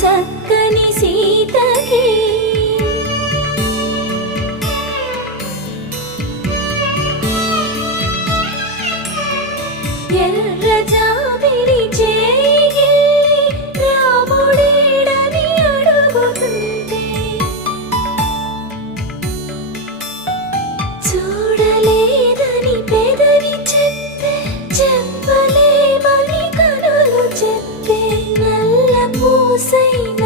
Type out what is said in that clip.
చక్కని సీతకి ఎర్ర జాబిలి చేయి రాముడేడని అడుగుతుంటే చూడలేదని పెదవి చెప్పే చెప్పలేమని కనులు చెప్పే నల్ల పూసైన